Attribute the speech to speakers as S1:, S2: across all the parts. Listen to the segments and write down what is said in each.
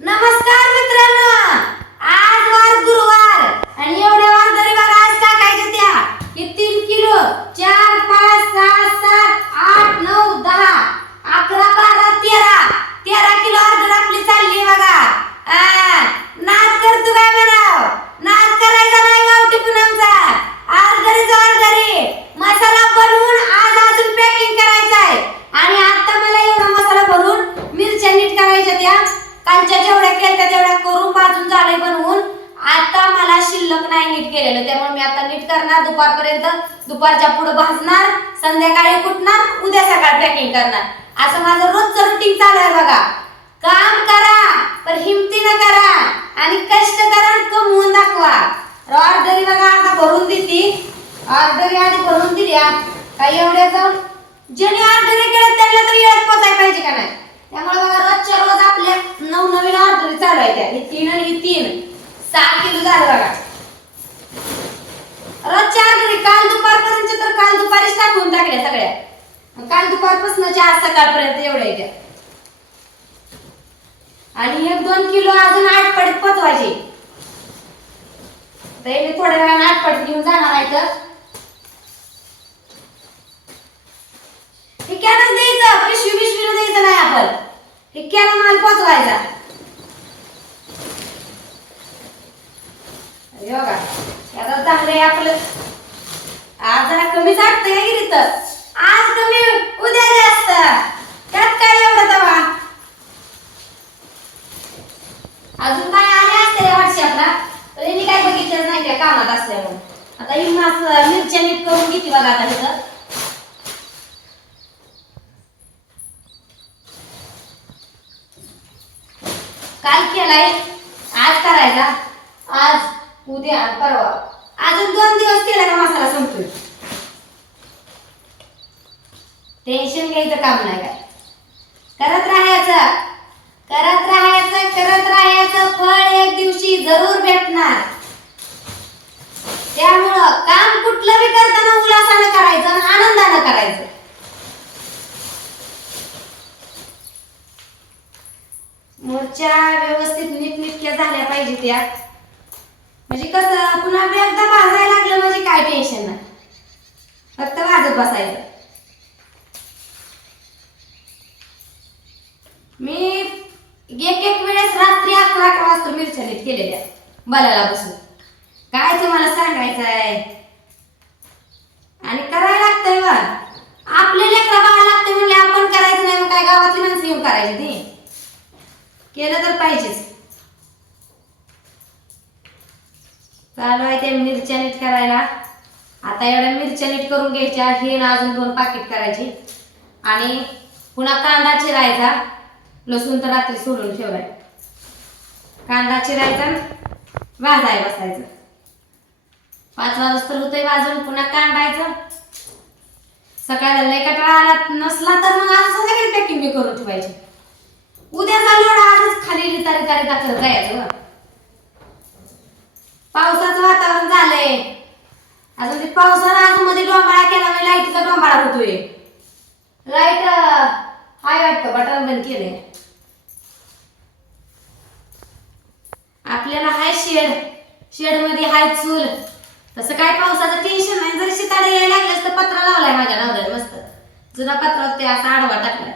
S1: ನಮಸ್ಕಾರ त्यामुळे मी आता नीट करणार दुपारपर्यंत. दुपारच्या पुढे भाजणार संध्याकाळी कुटणार उद्या सकाळ पॅकिंग करणार. असं माझं रोजचं रुटीन चालू आहे बघा. काम करा पण हिमतीनं करा आणि कष्ट करा कमवून दाखवा. ऑर्डरी बघा आता भरून देते. ऑर्डरी आधी भरून दिल्या काही एवढ्या जाऊन ज्याने ऑर्डरी केलं त्यांना तर येत पोचाय पाहिजे का नाही? त्यामुळे बघा रोजच्या रोज आपल्या नवनवीन ऑर्डरी चालू आहे त्या. ही तीन आणि ही तीन. सहा किलो झालं बघा. रोजच्या ऑर्डरी काल दुपारपर्यंत तर काल दुपारीच टाकून टाकल्या सगळ्या. काल दुपारपासून चार सकाळपर्यंत एवढ्या येत्या आणि एक दोन किलो अजून आठ पडीत पोचवायचे तर थोड्या वेळाने आठ पडत घेऊन जाणार आहे तर. हे कॅनच द्यायचं पिशवी पिशवीनं द्यायचं नाही आपण. हे कॅन माल पोचवायचा. बघा. आता झालंय आपलं. आज जरा कमी जाटतंय का गिरीत? आज कमी उद्या जास्त. त्यात काय एवढं तवा? अजून काय आले असते रे व्हॉट्सअपला तर यांनी काय बघितलं नाही त्या कामात असल्यामुळे. आता ही मास मिरच्या नीट करून घेते बघा आता तिथं काल केलाय. आज करायला आज उद्या परवा. अजून दोन दिवस केला का मसाला संपतोय? टेन्शन घ्यायचं काम नाही काय? करत राहायचं. करत राहायचं करत राहायचं. फळ एक दिवशी जरूर भेटणार. त्यामुळं काम कुठलं बी करताना उल्हासानं करायचं आणि आनंदानं करायचं. मोर्चा व्यवस्थित नीटनिटक्या झाल्या पाहिजे त्या. म्हणजे कसं पुन्हा एकदा भाजायला लागलं म्हणजे काय टेन्शन नाही. फक्त भाजत बसायचं. मी एक एक वेळेस रात्री अकरा अकरा वाजता मिरच्या नीट केलेल्या बलाला बसून. काय तुम्हाला सांगायचं आहे आणि करायला लागतंय बा आपले लेकरा बघायला लागते म्हणजे आपण करायचं नाही मग काय गावातली माणसं येऊन करायची ती केलं तर पाहिजेच चालू आहे ते मिरच्या नीट करायला. आता एवढ्या मिरच्या नीट करून घ्यायच्या हे ना अजून दोन पाकिट करायची. आणि पुन्हा कांदा चिरायचा. लसूण तर रात्री सोडून ठेवाय कांदा चिरायचा भाजाय बसायचं. पाच वाजता होतंय भाजून पुन्हा कांदायचं. सकाळी लय कटाळा आला नसला तर मग आज संध्याकाळी पॅकिंग बी करून ठेवायची. उद्या लोड आजच खाली रितारी तारी दाखल जायचं. पावसाचं वातावरण झालंय. अजून ते पावसानं अजून मध्ये डोंबाळा केला म्हणजे लाईटीचा डोंबाळा होतोय. लाइट हाय वाटतं बटन बंद केलंय. आपल्याला हाय शेड. शेडमध्ये हाय चूल. तसं काय पावसाचं टेन्शन नाही. जरी शिताडा यायला लागल्यास तर पत्रा लावलाय माझ्या नवऱ्याला मस्त. जुना पत्रा ते असा आडवा टाकलाय.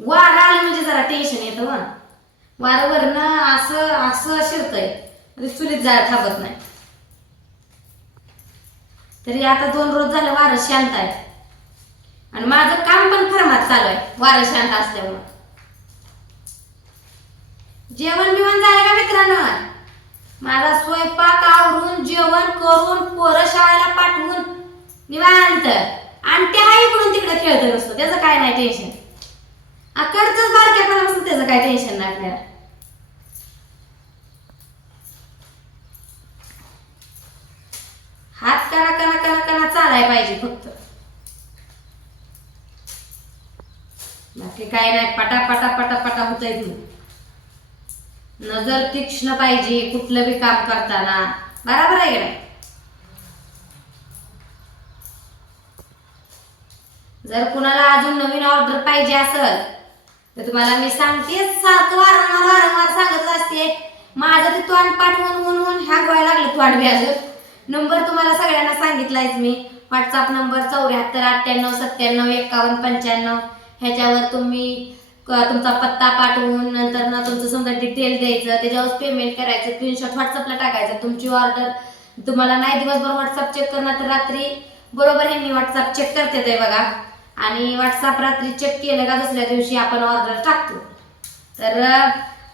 S1: वार आलं म्हणजे जरा टेन्शन येतं मग वारंवारनं असं असं शिरतंय म्हणजे चुलीत जायला थांबत नाही. तरी आता दोन रोज झालं वारं शांत आहे. आणि माझं काम पण फरमात चालू आहे वारं शांत असल्यामुळं. जेवण बिवण झालं का मित्रांनो? माझा स्वयंपाक आवरून जेवण करून पोरं शाळेला पाठवून निवांत. आणि त्या इकडून तिकडे खेळत नसतो त्याचं काय नाही टेन्शन अकडचंच बारक्यापणापासून त्याचं काय टेन्शन नाही आपल्याला हात करा करा करा करा चालाय पाहिजे फक्त. बाकी काय नाही पटा पटा पटा पटा होत नजर तीक्ष्ण पाहिजे कुठलं बी काम करताना. बरोबर आहे का जर कुणाला अजून नवीन ऑर्डर पाहिजे असेल तर तुम्हाला मी सांगते सारखं वारंवार वारंवार सांगत असते. माझं ते तोंड पाठवून म्हणून ऊन ह्या गोळ्या लागलं तोंड व्याज नंबर तुम्हाला सगळ्यांना सांगितलायच मी. व्हॉट्सअप नंबर चौऱ्याहत्तर अठ्ठ्याण्णव सत्त्याण्णव एकावन्न पंच्याण्णव. ह्याच्यावर तुम्ही क- तुमचा पत्ता पाठवून नंतर ना तुमचं समजा डिटेल द्यायचं. त्याच्यावर पेमेंट करायचं. स्क्रीनशॉट व्हॉट्सअपला टाकायचं. तुमची ऑर्डर तुम्हाला नाही दिवसभर व्हॉट्सअप चेक करणार तर रात्री बरोबर ह्यांनी व्हॉट्सअप चेक करते ते बघा. आणि व्हॉट्सअप रात्री चेक केलं का दुसऱ्या दिवशी आपण ऑर्डर टाकतो. तर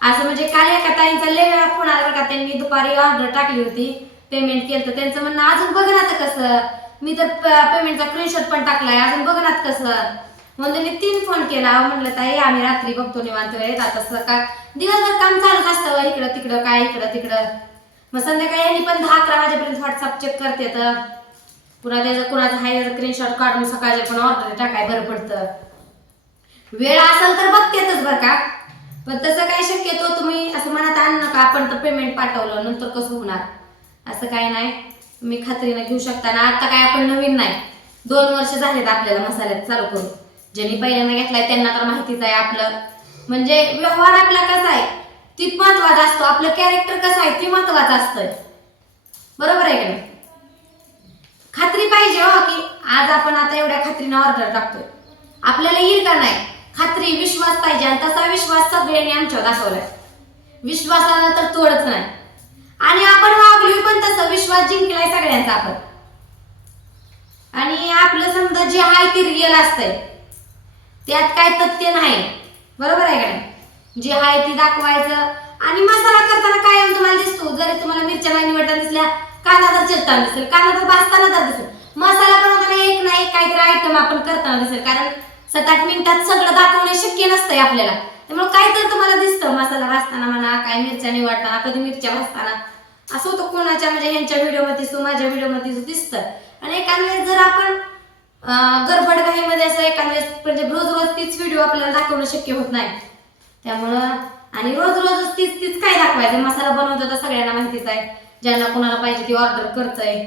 S1: असं म्हणजे काल एका ताईंचा लय फोन आला का. त्यांनी दुपारी ऑर्डर टाकली होती. पेमेंट केलं तर त्यांचं म्हणणं अजून बघ ना आता कसं. मी तर पेमेंटचा स्क्रीनशॉट पण टाकलाय. अजून बघ ना आता कसं. म्हणून मी तीन फोन केला. म्हणलं ताई आम्ही रात्री बघतो निवांत वेळेत. आता सकाळ दिवसभर काम चालूच असतं हो, इकडं तिकडं काय इकडं तिकडं. मग संध्याकाळी यांनी पण दहा अकरा वाजेपर्यंत व्हॉट्सअप चेक करते तर. पुन्हा त्याचं कुणाचं हाय त्याचं स्क्रीनशॉट काढून सकाळचे पण ऑर्डर टाकाय बरं पडतं. वेळ असेल तर बघतेच बरं का. पण तसं काय शक्यतो तुम्ही असं म्हणत आण नका. आपण तर पेमेंट पाठवलं नंतर कसं होणार? असं काय नाही. तुम्ही खात्रीनं घेऊ शकता ना. आता काय आपण नवीन नाही. दोन वर्ष झालेत आपल्याला मसाल्यात चालू करून. ज्यांनी पहिल्यांदा घेतलाय त्यांना तर माहितीच आहे आपलं. म्हणजे व्यवहार आपला कसा आहे? ती महत्त्वाचा असतो. आपलं कॅरेक्टर कसं आहे? ती महत्वाचं असतं बरोबर आहे का नाही? खात्री पाहिजे हो की आज आपण आता एवढ्या खात्रीनं ऑर्डर टाकतोय. आपल्याला येईल का नाही? खात्री विश्वास पाहिजे. आणि तसा विश्वास सगळ्यांनी आमच्यावर दाखवलाय. विश्वासाला तर तोडच नाही. आणि आपण वागलोय पण तसं. विश्वास जिंकलाय सगळ्यांचा आपण. आणि आपलं समजा जे आहे ते रिअल असतंय. त्यात काय तथ्य नाही. बरोबर आहे का जे आहे ते दाखवायचं. आणि मसाला करताना कायम तुम्हाला दिसतो? जरी तुम्हाला मिरच्या नाही निवडता दिसल्या कांदा तर चिरताना दिसेल. कांदा तर भाजताना तर दिसेल. मसाला बनवताना एक ना एक काहीतरी आयटम आपण करताना दिसेल. कारण सात आठ मिनिटात सगळं दाखवणे शक्य नसतंय आपल्याला. त्यामुळे काहीतरी तुम्हाला दिसतं मसाला भाजताना म्हणा काय मिरच्या निवडताना कधी मिरच्या भाजताना. असं होतं कोणाच्या म्हणजे ह्यांच्या व्हिडिओमध्ये दिसतो माझ्या व्हिडिओमध्ये दिसतं आणि एखाद्या वेळेस जर आपण गरबड गडबड घाईमध्ये असं एखाद्या वेळेस म्हणजे रोज रोज तीच व्हिडिओ आपल्याला दाखवणं शक्य होत नाही. त्यामुळं आणि रोज रोजच तीच तीच काय दाखवायचं? मसाला बनवतो तर सगळ्यांना माहितीच आहे ज्यांना कोणाला पाहिजे ती ऑर्डर करतंय.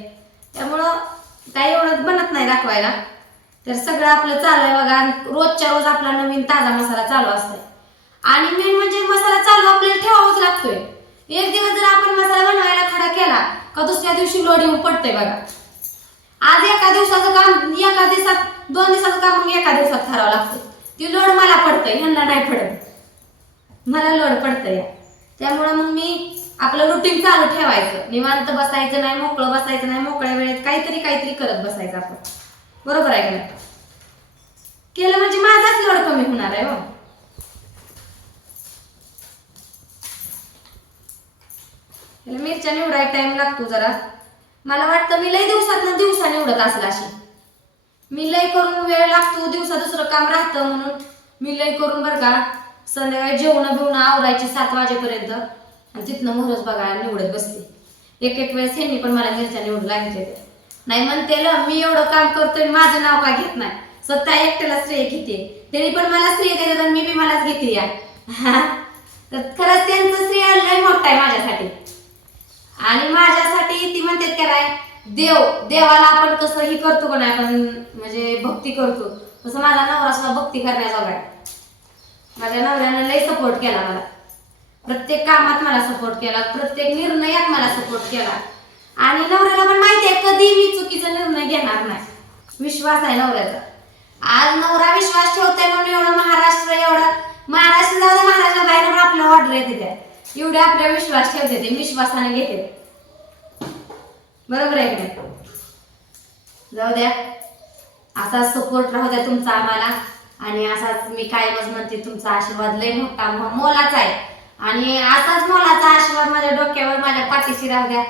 S1: त्यामुळं काही एवढं बनत नाही दाखवायला. तर सगळं आपलं चालू आहे बघा रोजच्या रोज आपला नवीन ताजा मसाला चालू असतोय. आणि मेन म्हणजे मसाला चालू आपल्याला ठेवावाच लागतोय. एक दिवस जर आपण मसाला बनवायला खडा केला का दुसऱ्या दिवशी लोड येऊन पडतंय बघा. आज एका दिवसाचं काम एका दिवसात दोन दिवसाचं काम मग एका दिवसात करावं लागतं ती लोड मला पडतंय ह्यांना नाही पडत. मला लोड पडतंय. त्यामुळं मग मी आपलं रुटीन चालू ठेवायचं. निवांत बसायचं नाही मोकळं बसायचं नाही मोकळ्या वेळेत काहीतरी काहीतरी करत बसायचं आपण. बरोबर आहे का केलं म्हणजे माझाच लोड कमी होणार आहे हो. त्याला मिरच्या निवडायला टाइम लागतो जरा. मला वाटतं मी लय दिवसात ना दिवसा निवडत असला अशी. मी लय करून वेळ लागतो दिवसा दुसरं काम राहतं म्हणून. मी लय करून बरं का संध्याकाळी जेवण बिवणं आवरायची सात वाजेपर्यंत. आणि तिथनं मोहरच बघायला निवडत बसते एक एक वेळेस ह्यांनी पण मला मिरच्या निवडून लागले. नाही म्हणते ल, मी एवढं काम करतोय माझं नाव का घेत नाही. स्वतः एकट्याला स्त्रिय घेते. त्यांनी पण मला श्रेय देतात तर मी बी मलाच घेते या. तर खरंच त्यांचं श्रेय लय मोठं आहे माझ्यासाठी. आणि माझ्यासाठी ती म्हणते काय देव देवाला आपण कसं ही करतो का नाही आपण म्हणजे भक्ती करतो तसं माझा नवरा सुद्धा भक्ती करण्याचा आहे. माझ्या नवऱ्यानं लय सपोर्ट केला मला. प्रत्येक कामात मला सपोर्ट केला प्रत्येक निर्णयात मला सपोर्ट केला. आणि नवऱ्याला पण माहिती आहे कधी मी चुकीचा निर्णय घेणार नाही. विश्वास आहे नवऱ्याचा. आज नवरा विश्वास ठेवतोय म्हणून एवढं महाराष्ट्र एवढं महाराष्ट्र जाऊ दे महाराष्ट्र बाहेर आपलं ऑर्डर येते त्या एवढे आपल्या विश्वास ठेवते ते विश्वासाने घेते. बरोबर आहे की नाही? जाऊ द्या. असा सपोर्ट राहू द्या तुमचा आम्हाला. आणि असाच मी कायमच म्हणते तुमचा आशीर्वाद लय मोठा मोलाचा आहे. आणि असाच मोलाचा आशीर्वाद माझ्या डोक्यावर माझ्या पाठीशी राहू द्या.